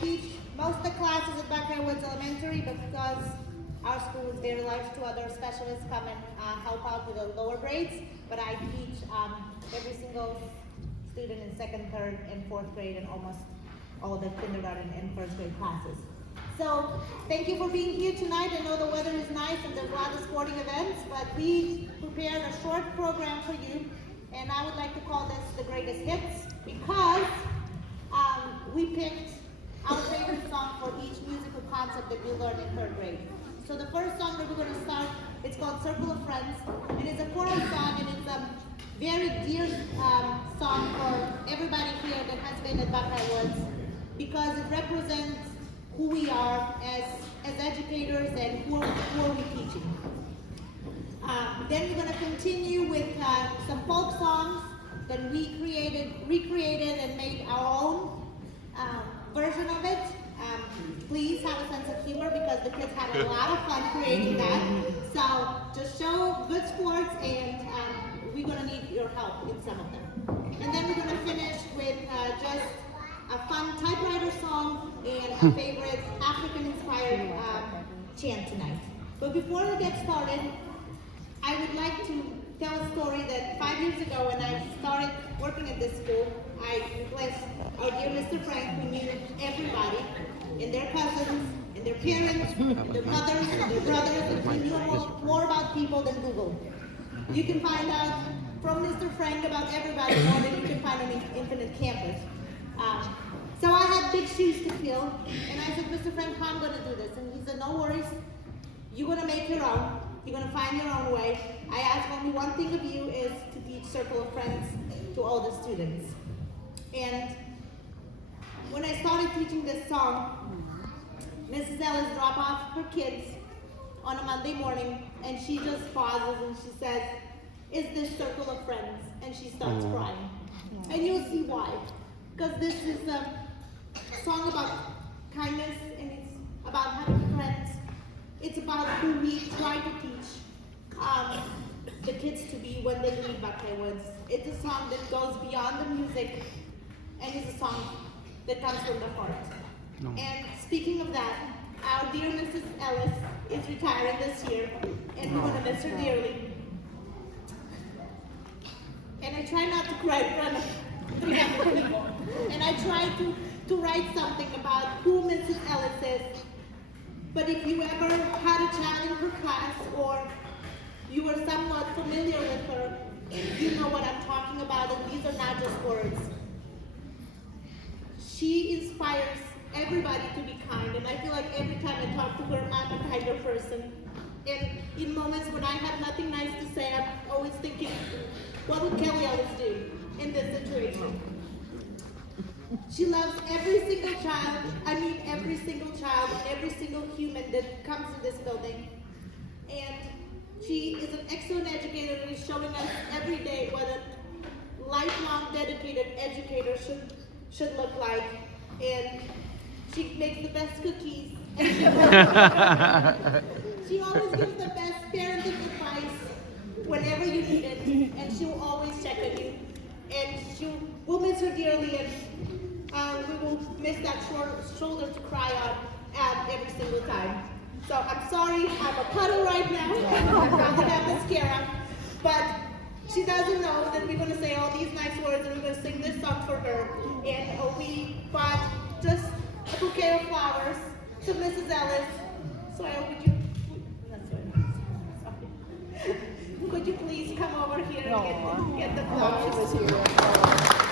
teach most of the classes at Buckeye Woods Elementary, but because our school is very large, two other specialists come and help out with the lower grades. But I teach every single student in second, third, and fourth grade, and almost all the kindergarten and first grade classes. So thank you for being here tonight. I know the weather is nice and there's a lot of sporting events, but we prepared a short program for you, and I would like to call this the greatest hits because we picked our favorite song for each musical concept that we learned in third grade. So the first song that we're going to start, it's called Circle of Friends, and it's a choral song, and it's a very dear song for everybody here that has been at Buckeye Woods because it represents who we are as educators and who are we teaching. Then we're going to continue with some folk songs that we recreated and made our own version of it. Please have a sense of humor because the kids had a lot of fun creating that. So just show good sports, and we're going to need your help in some of them. And then we're going to finish with just a fun typewriter song and a favorite African-inspired chant tonight. But before we get started, I would like to tell a story that 5 years ago when I started working at this school, I replaced our dear Mr. Frank, who knew everybody, and their cousins, and their parents, and their mothers, and their brothers, and he knew more about people than Google. You can find out from Mr. Frank about everybody more than you can find on Infinite Campus. So I had big shoes to fill, and I said, Mr. Frank, how am I going to do this? And he said, no worries, you're going to make your own. You're going to find your own way. I ask only one thing of you is to teach Circle of Friends to all the students. And when I started teaching this song, Mrs. Ellis dropped off her kids on a Monday morning, and she just pauses and she says, is this Circle of Friends? And she starts crying. And you'll see why. Because this is a song about kindness, and it's about having friends. It's about who we try to teach the kids to be when they leave Buckeye Woods. It's a song that goes beyond the music, and it's a song that comes from the heart. No. And speaking of that, our dear Mrs. Ellis is retiring this year, and we're going to miss her dearly. And I try not to cry in front of 300 people. And I try to write something about who Mrs. Ellis is. But if you ever had a child in her class, or you were somewhat familiar with her, you know what I'm talking about, and these are not just words. She inspires everybody to be kind, and I feel like every time I talk to her, I'm a kinder person. And in moments when I have nothing nice to say, I'm always thinking, what would Kelly Ellis do in this situation? She loves every single child, every single child, and every single human that comes to this building. And she is an excellent educator and is showing us every day what a lifelong dedicated educator should look like. And she makes the best cookies. She always gives the best parenting advice whenever you need it, and she will always check on you. And we'll miss her dearly, and we will miss that shoulder to cry on every single time. So I'm sorry, I'm a puddle right now. I'm probably have mascara, but she doesn't know that we're going to say all these nice words, and we're going to sing this song for her. And we bought just a bouquet of flowers to Mrs. Ellis. So I hope would you please come over here and get the flowers?